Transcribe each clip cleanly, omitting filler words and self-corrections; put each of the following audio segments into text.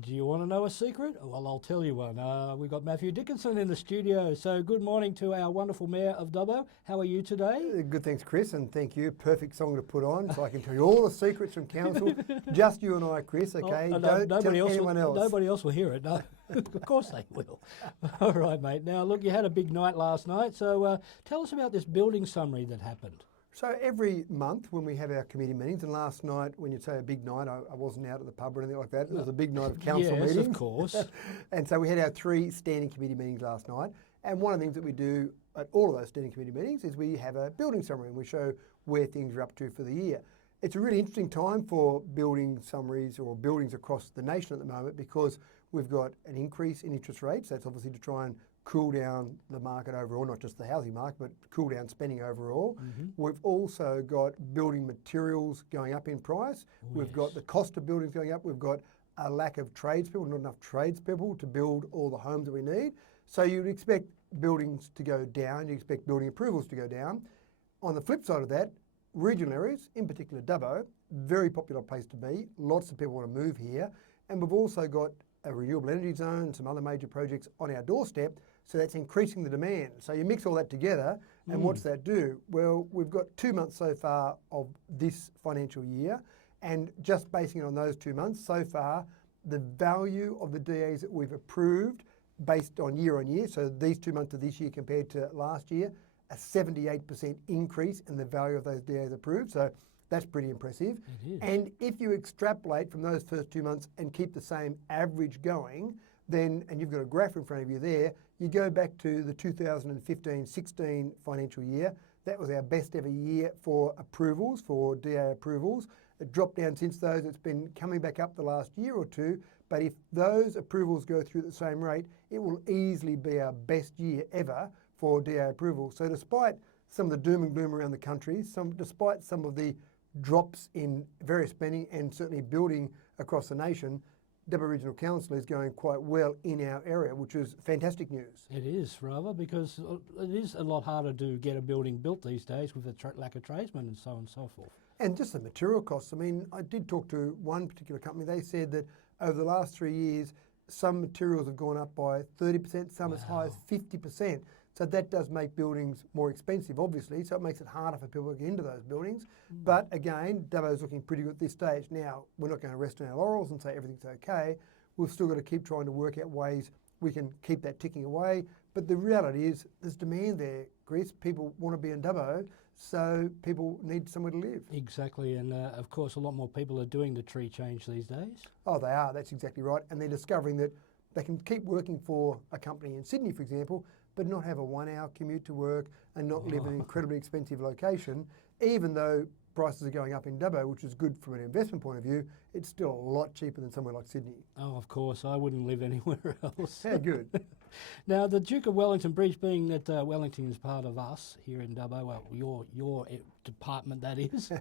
Do you want to know a secret? Well, I'll tell you one. We've got Matthew Dickinson in the studio. So good morning to our wonderful Mayor of Dubbo. How are you today? Good, thanks, Chris, and thank you. Perfect song to put on, so I can tell you all the secrets from council. Just you and I, Chris. Okay, don't tell anyone else. Nobody else will hear it. No, of course they will. All right, mate. Now, look, you had a big night last night. So tell us about this building summary that happened. So every month when we have our committee meetings, and last night, when you say a big night, I wasn't out at the pub or anything like that. It was a big night of council meetings. Yes, of course. And so we had our 3 standing committee meetings last night. And one of the things that we do at all of those standing committee meetings is we have a building summary and we show where things are up to for the year. It's a really interesting time for building summaries or buildings across the nation at the moment because we've got an increase in interest rates. That's obviously to try and cool down the market overall, not just the housing market, but cool down spending overall. We've also got building materials going up in price. We've got the cost of buildings going up. We've got a lack of tradespeople, not enough tradespeople to build all the homes that we need. So you'd expect buildings to go down. You expect building approvals to go down. On the flip side of that, regional areas, in particular Dubbo, very popular place to be. Lots of people want to move here. And we've also got a renewable energy zone, some other major projects on our doorstep, so that's increasing the demand. So you mix all that together, and what's that do? Well, we've got 2 months so far of this financial year, and just basing it on those 2 months so far, the value of the DAs that we've approved based on year, so these 2 months of this year compared to last year, a 78% increase in the value of those DAs approved. So that's pretty impressive. It is. And if you extrapolate from those first 2 months and keep the same average going, then, and you've got a graph in front of you there, you go back to the 2015-16 financial year. That was our best ever year for approvals, for DA approvals. It dropped down since those. It's been coming back up the last year or two. But if those approvals go through at the same rate, it will easily be our best year ever for DA approval. So despite some of the doom and gloom around the country, despite some of the drops in various spending and certainly building across the nation, Dubbo Regional Council is going quite well in our area, which is fantastic news. It is, rather, because it is a lot harder to get a building built these days with the lack of tradesmen and so on and so forth. And just the material costs. I mean, I did talk to one particular company. They said that over the last 3 years, some materials have gone up by 30%, some as high as 50%. So that does make buildings more expensive, obviously, so it makes it harder for people to get into those buildings. But again, Dubbo's looking pretty good at this stage. Now, we're not going to rest on our laurels and say everything's okay. We've still got to keep trying to work out ways we can keep that ticking away. But the reality is there's demand there, Chris. People want to be in Dubbo, so people need somewhere to live. Exactly, and of course a lot more people are doing the tree change these days. Oh, they are, that's exactly right. And they're discovering that they can keep working for a company in Sydney, for example, but not have a 1-hour commute to work and not live in an incredibly expensive location. Even though prices are going up in Dubbo, which is good from an investment point of view, it's still a lot cheaper than somewhere like Sydney. Oh, of course, I wouldn't live anywhere else. How good. Now, the Duke of Wellington Bridge, being that Wellington is part of us here in Dubbo, well, your department that is.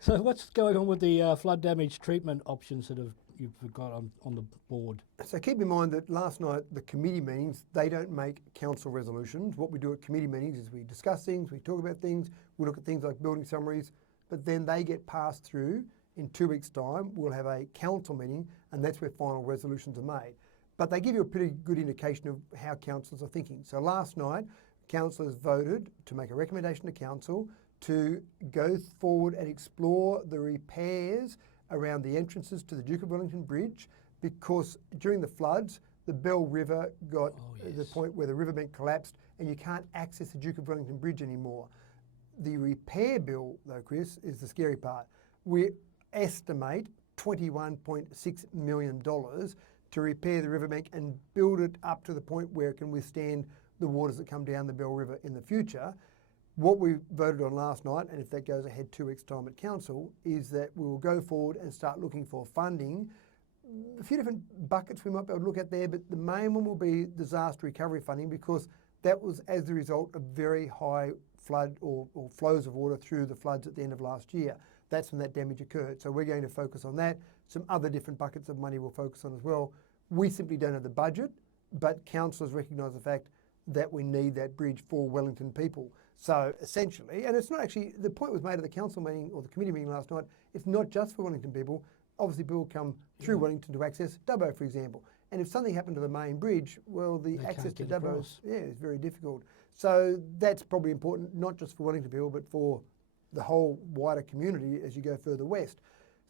So what's going on with the flood damage treatment options that you've got on the board? So keep in mind that last night, the committee meetings, they don't make council resolutions. What we do at committee meetings is we discuss things, we talk about things, we look at things like building summaries, but then they get passed through. In 2 weeks' time, we'll have a council meeting, and that's where final resolutions are made. But they give you a pretty good indication of how councillors are thinking. So last night, councillors voted to make a recommendation to council to go forward and explore the repairs around the entrances to the Duke of Wellington Bridge, because during the floods, the Bell River got to the point where the riverbank collapsed and you can't access the Duke of Wellington Bridge anymore. The repair bill, though, Chris, is the scary part. We estimate $21.6 million to repair the riverbank and build it up to the point where it can withstand the waters that come down the Bell River in the future. What we voted on last night, and if that goes ahead 2 weeks' time at council, is that we will go forward and start looking for funding. A few different buckets we might be able to look at there, but the main one will be disaster recovery funding, because that was as a result of very high flood or flows of water through the floods at the end of last year. That's when that damage occurred. So we're going to focus on that. Some other different buckets of money we'll focus on as well. We simply don't have the budget, but councillors recognise the fact that we need that bridge for Wellington people. So essentially, and it's not actually, the point was made at the council meeting or the committee meeting last night, it's not just for Wellington people. Obviously people come through Wellington to access Dubbo, for example. And if something happened to the main bridge, well, the They access can't to get Dubbo across. is very difficult. So that's probably important, not just for Wellington Bill, but for the whole wider community as you go further west.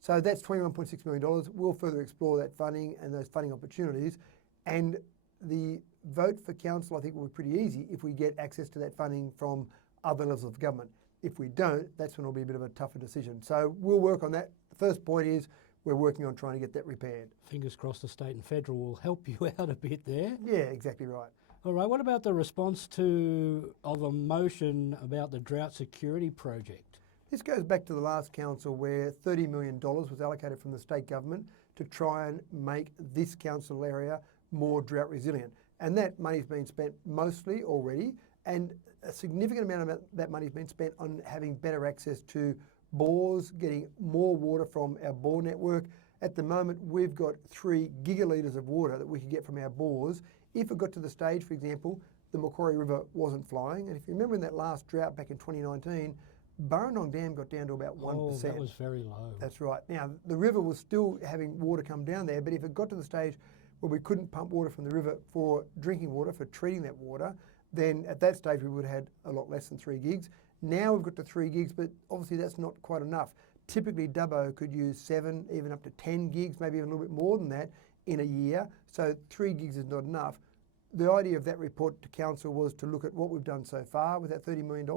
So that's $21.6 million. We'll further explore that funding and those funding opportunities. And the vote for council, I think, will be pretty easy if we get access to that funding from other levels of government. If we don't, that's when it'll be a bit of a tougher decision. So we'll work on that. The first point is we're working on trying to get that repaired. Fingers crossed the state and federal will help you out a bit there. Yeah, exactly right. All right, what about the response of a motion about the drought security project? This goes back to the last council where $30 million was allocated from the state government to try and make this council area more drought resilient. And that money's been spent mostly already, and a significant amount of that money's been spent on having better access to bores, getting more water from our bore network. At the moment, we've got 3 gigalitres of water that we could get from our bores. If it got to the stage, for example, the Macquarie River wasn't flowing, and if you remember in that last drought back in 2019, Burrendong Dam got down to about 1%. Oh, that was very low. That's right. Now, the river was still having water come down there, but if it got to the stage where we couldn't pump water from the river for drinking water, for treating that water, then at that stage we would have had a lot less than 3 gigs. Now we've got to 3 gigs, but obviously that's not quite enough. Typically Dubbo could use 7, even up to 10 gigs, maybe even a little bit more than that in a year. So 3 gigs is not enough. The idea of that report to council was to look at what we've done so far with that $30 million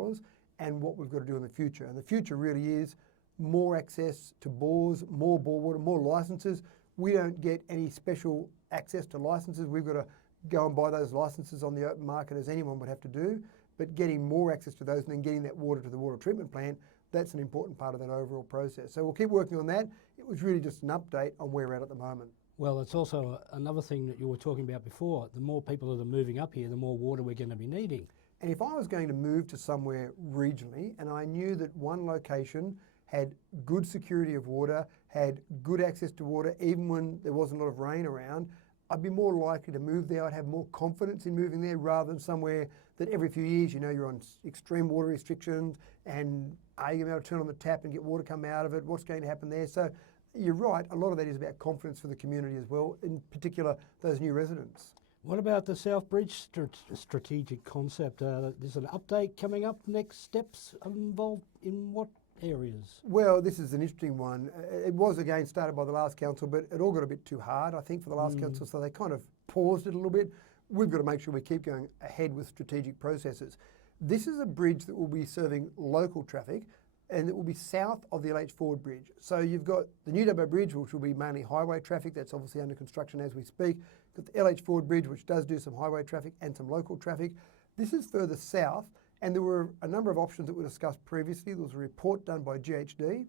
and what we've got to do in the future. And the future really is more access to bores, more bore water, more licences. We don't get any special access to licences. We've got to go and buy those licences on the open market as anyone would have to do. But getting more access to those and then getting that water to the water treatment plant, that's an important part of that overall process. So we'll keep working on that. It was really just an update on where we're at the moment. Well, it's also another thing that you were talking about before. The more people that are moving up here, the more water we're going to be needing. And if I was going to move to somewhere regionally and I knew that one location had good security of water, had good access to water, even when there wasn't a lot of rain around, I'd be more likely to move there. I'd have more confidence in moving there rather than somewhere that every few years, you know, you're on extreme water restrictions and are you going to be able to turn on the tap and get water come out of it? What's going to happen there? So you're right, a lot of that is about confidence for the community as well, in particular those new residents. What about the South Bridge strategic concept? There's an update coming up. Next steps involved in what areas? Well, this is an interesting one. It was again started by the last council, but it all got a bit too hard, I think, for the last council, so they kind of paused it a little bit. We've got to make sure we keep going ahead with strategic processes. This is a bridge that will be serving local traffic, and it will be south of the LH Ford Bridge. So you've got the New Dubbo Bridge, which will be mainly highway traffic. That's obviously under construction as we speak. Got the LH Ford Bridge, which does do some highway traffic and some local traffic. This is further south, and there were a number of options that were discussed previously. There was a report done by GHD.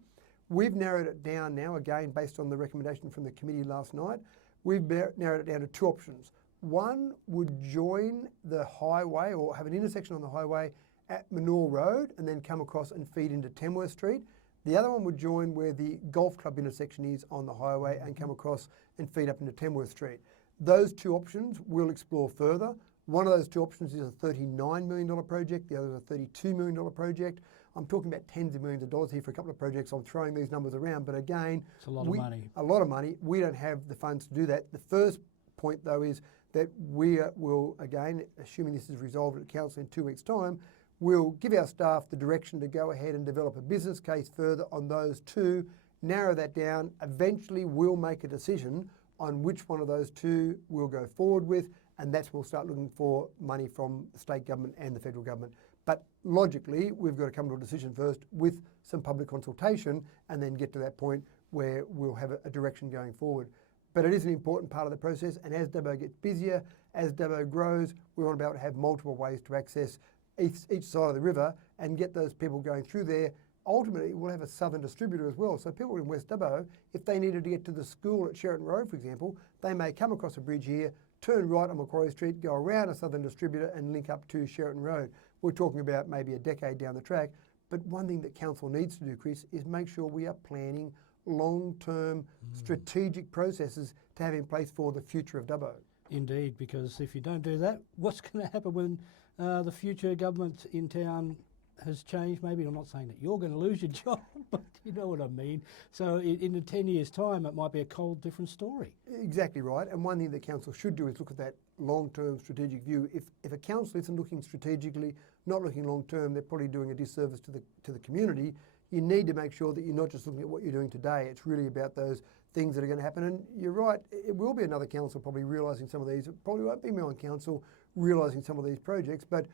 We've narrowed it down now, again, based on the recommendation from the committee last night. We've narrowed it down to 2 options. One would join the highway or have an intersection on the highway at Mayoral Road and then come across and feed into Tamworth Street. The other one would join where the golf club intersection is on the highway and come across and feed up into Tamworth Street. Those 2 options we'll explore further. One of those 2 options is a $39 million project, the other is a $32 million project. I'm talking about tens of millions of dollars here for a couple of projects. I'm throwing these numbers around, but again, It's a lot of money. A lot of money. We don't have the funds to do that. The first point though is that we will, again, assuming this is resolved at council in 2 weeks' time, we'll give our staff the direction to go ahead and develop a business case further on those 2, narrow that down. Eventually we'll make a decision on which one of those 2 we'll go forward with, and that's when we'll start looking for money from the state government and the federal government. But logically, we've got to come to a decision first with some public consultation and then get to that point where we'll have a direction going forward. But it is an important part of the process, and as Dubbo gets busier, as Dubbo grows, we want to be able to have multiple ways to access each side of the river and get those people going through there. Ultimately, we'll have a southern distributor as well. So people in West Dubbo, if they needed to get to the school at Sheraton Road, for example, they may come across a bridge here, turn right on Macquarie Street, go around a southern distributor and link up to Sheraton Road. We're talking about maybe a decade down the track. But one thing that council needs to do, Chris, is make sure we are planning long-term strategic processes to have in place for the future of Dubbo. Indeed, because if you don't do that, what's going to happen when the future government in town has changed. Maybe I'm not saying that you're going to lose your job, but you know what I mean. So in the 10 years' time, it might be a cold different story. Exactly right. And one thing that council should do is look at that long-term strategic view. If a council isn't looking strategically, not looking long-term, they're probably doing a disservice to the community. You need to make sure that you're not just looking at what you're doing today. It's really about those things that are going to happen. And you're right, it will be another council probably realising some of these. It probably won't be my own council realising some of these projects, but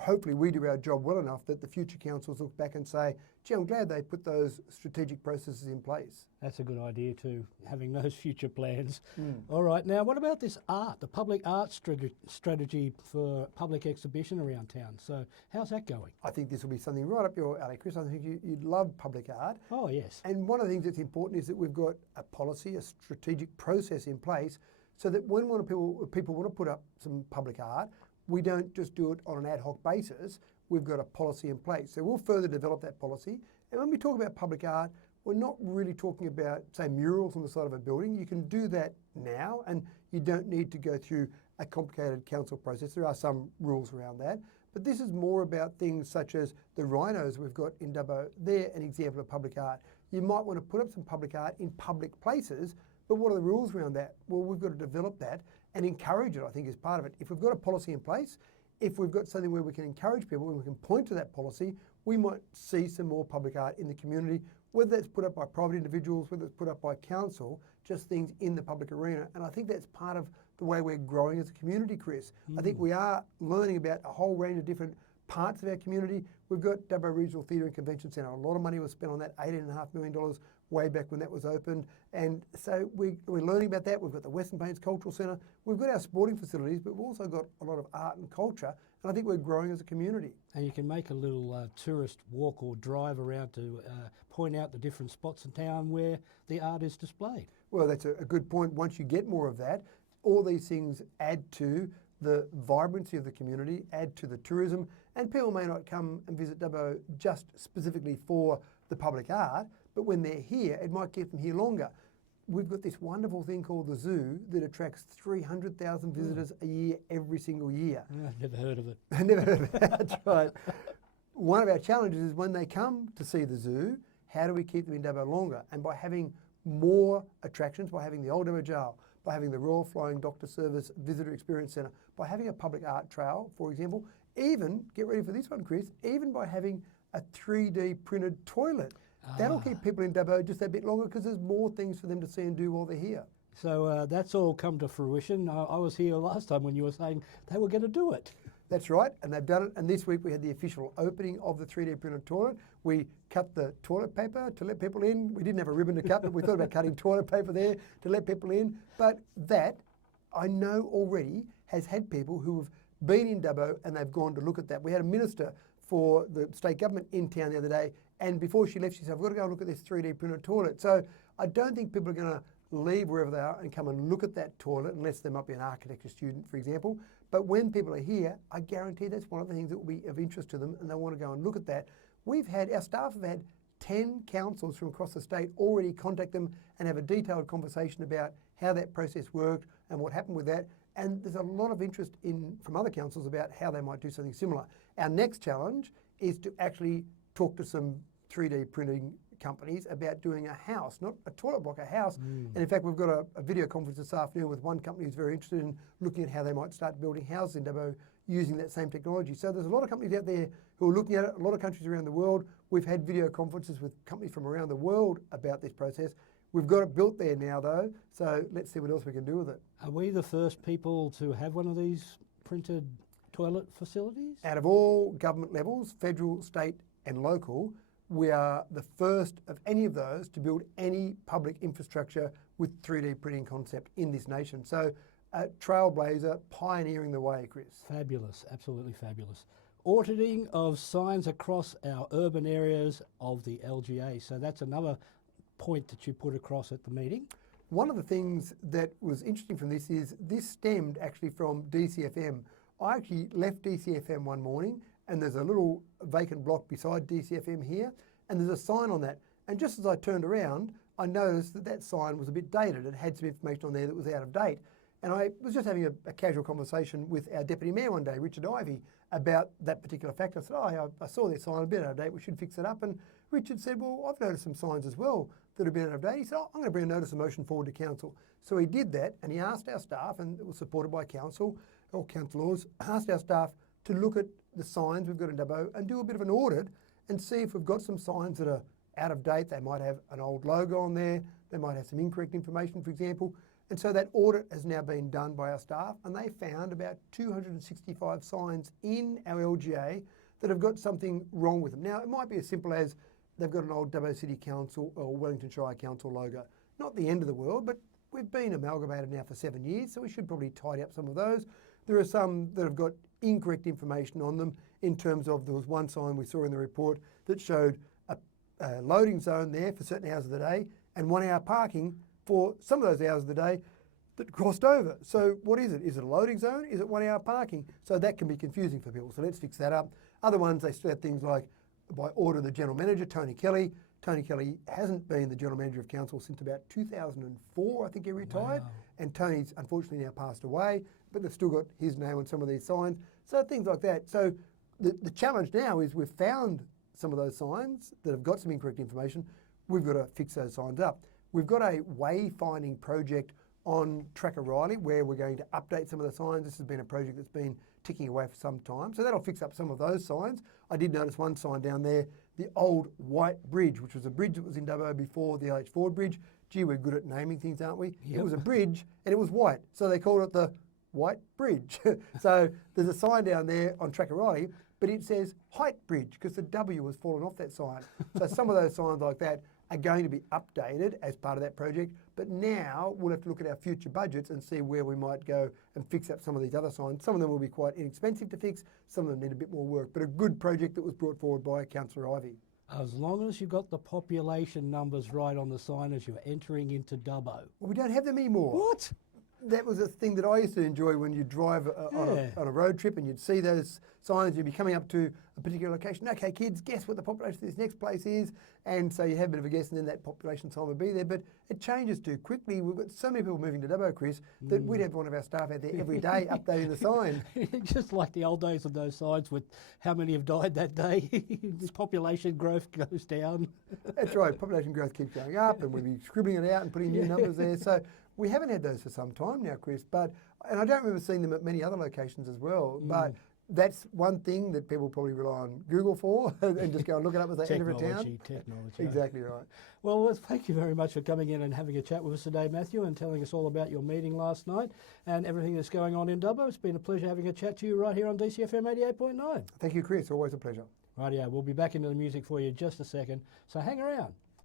hopefully we do our job well enough that the future councils look back and say, gee, I'm glad they put those strategic processes in place. That's a good idea too, having those future plans. All right, now what about this art, the public art strategy for public exhibition around town? So how's that going? I think this will be something right up your alley, Chris. I think you'd love public art. Oh, yes. And one of the things that's important is that we've got a policy, a strategic process in place so that when people want to put up some public art, we don't just do it on an ad hoc basis. We've got a policy in place. So we'll further develop that policy. And when we talk about public art, we're not really talking about, say, murals on the side of a building. You can do that now, and you don't need to go through a complicated council process. There are some rules around that. But this is more about things such as the rhinos we've got in Dubbo. They're an example of public art. You might want to put up some public art in public places, but what are the rules around that? Well, we've got to develop that and encourage it, I think, is part of it. If we've got a policy in place, if we've got something where we can encourage people and we can point to that policy, we might see some more public art in the community, whether it's put up by private individuals, whether it's put up by council, just things in the public arena. And I think that's part of the way we're growing as a community, Chris. I think we are learning about a whole range of different parts of our community. We've got Dubbo Regional Theatre and Convention Centre. A lot of money was spent on that, $18.5 million way back when that was opened. And so we're learning about that. We've got the Western Plains Cultural Centre. We've got our sporting facilities, but we've also got a lot of art and culture. And I think we're growing as a community. And you can make a little tourist walk or drive around to point out the different spots in town where the art is displayed. Well, that's a good point. Once you get more of that, all these things add to the vibrancy of the community, add to the tourism, and people may not come and visit Dubbo just specifically for the public art, but when they're here, it might keep them here longer. We've got this wonderful thing called the zoo that attracts 300,000 visitors a year, every single year. I've never heard of it. I've never heard of it, that's right. One of our challenges is when they come to see the zoo, how do we keep them in Dubbo longer? And by having more attractions, by having the Old Dubbo Jail, by having the Royal Flying Doctor Service Visitor Experience Centre, by having a public art trail, for example, even, get ready for this one, Chris, even by having a 3D printed toilet. That'll keep people in Dubbo just a bit longer because there's more things for them to see and do while they're here. So that's all come to fruition. I was here last time when you were saying they were going to do it. That's right, and they've done it. And this week we had the official opening of the 3D printed toilet. We cut the toilet paper to let people in. We didn't have a ribbon to cut, but we thought about cutting toilet paper there to let people in. But that, I know already, has had people who have been in Dubbo and they've gone to look at that. We had a minister for the state government in town the other day, and before she left, she said, I've got to go and look at this 3D printed toilet. So I don't think people are going to leave wherever they are and come and look at that toilet, unless they might be an architecture student, for example. But when people are here, I guarantee that's one of the things that will be of interest to them, and they want to go and look at that. Our staff have had 10 councils from across the state already contact them and have a detailed conversation about how that process worked and what happened with that. And there's a lot of interest from other councils about how they might do something similar. Our next challenge is to actually talk to some 3D printing companies about doing a house, not a toilet block, a house. And in fact, we've got a video conference this afternoon with one company who's very interested in looking at how they might start building houses in Dubbo using that same technology. So there's a lot of companies out there who are looking at it, a lot of countries around the world. We've had video conferences with companies from around the world about this process. We've got it built there now though, so let's see what else we can do with it. Are we the first people to have one of these printed toilet facilities? Out of all government levels, federal, state and local, we are the first of any of those to build any public infrastructure with 3D printing concept in this nation. So a trailblazer, pioneering the way, Chris. Fabulous, absolutely fabulous. Auditing of signs across our urban areas of the LGA. So that's another point that you put across at the meeting. One of the things that was interesting from this is this stemmed actually from DCFM. I actually left DCFM one morning and there's a little vacant block beside DCFM here and there's a sign on that. And just as I turned around, I noticed that that sign was a bit dated. It had some information on there that was out of date. And I was just having a casual conversation with our Deputy Mayor one day, Richard Ivey, about that particular fact. I said, I saw their sign a bit out of date, we should fix it up. And Richard said, well, I've noticed some signs as well that have been out of date. He said, I'm going to bring a notice of motion forward to council. So he did that, and he asked our staff, and it was supported by council, or councillors, asked our staff to look at the signs we've got in Dubbo and do a bit of an audit and see if we've got some signs that are out of date. They might have an old logo on there, they might have some incorrect information, for example. And so that audit has now been done by our staff, and they found about 265 signs in our LGA that have got something wrong with them. Now, it might be as simple as they've got an old Dubbo City Council or Wellington Shire Council logo. Not the end of the world, but we've been amalgamated now for 7 years, so we should probably tidy up some of those. There are some that have got incorrect information on them in terms of, there was one sign we saw in the report that showed a loading zone there for certain hours of the day and 1 hour parking for some of those hours of the day that crossed over. So what is it? Is it a loading zone? Is it 1 hour parking? So that can be confusing for people. So let's fix that up. Other ones, they still have things like, by order of the General Manager, Tony Kelly. Tony Kelly hasn't been the General Manager of Council since about 2004, I think he retired. Wow. And Tony's unfortunately now passed away, but they've still got his name on some of these signs. So things like that. So the challenge now is we've found some of those signs that have got some incorrect information. We've got to fix those signs up. We've got a wayfinding project on Track O'Reilly where we're going to update some of the signs. This has been a project that's been ticking away for some time. So that'll fix up some of those signs. I did notice one sign down there, the old White Bridge, which was a bridge that was in Dubbo before the LH Ford Bridge. Gee, we're good at naming things, aren't we? Yep. It was a bridge and it was white. So they called it the White Bridge. So there's a sign down there on Track O'Reilly, but it says Height Bridge because the W has fallen off that sign. So some of those signs like that are going to be updated as part of that project. But now we'll have to look at our future budgets and see where we might go and fix up some of these other signs. Some of them will be quite inexpensive to fix. Some of them need a bit more work. But a good project that was brought forward by Councillor Ivey. As long as you got the population numbers right on the sign as you're entering into Dubbo. Well, we don't have them anymore. What? That was a thing that I used to enjoy when you drive on a road trip and you'd see those signs, you'd be coming up to a particular location. Okay, kids, guess what the population of this next place is? And so you have a bit of a guess and then that population sign would be there. But it changes too quickly. We've got so many people moving to Dubbo, Chris, that we'd have one of our staff out there every day updating the sign. Just like the old days of those signs with how many have died that day. This population growth goes down. That's right, population growth keeps going up and we'll be scribbling it out and putting new numbers there. So we haven't had those for some time now, Chris, and I don't remember seeing them at many other locations as well, but that's one thing that people probably rely on Google for and just go and look it up as they enter a town. Technology. Exactly right. Well, thank you very much for coming in and having a chat with us today, Matthew, and telling us all about your meeting last night and everything that's going on in Dubbo. It's been a pleasure having a chat to you right here on DCFM 88.9. Thank you, Chris. Always a pleasure. Rightio, we'll be back into the music for you in just a second, so hang around.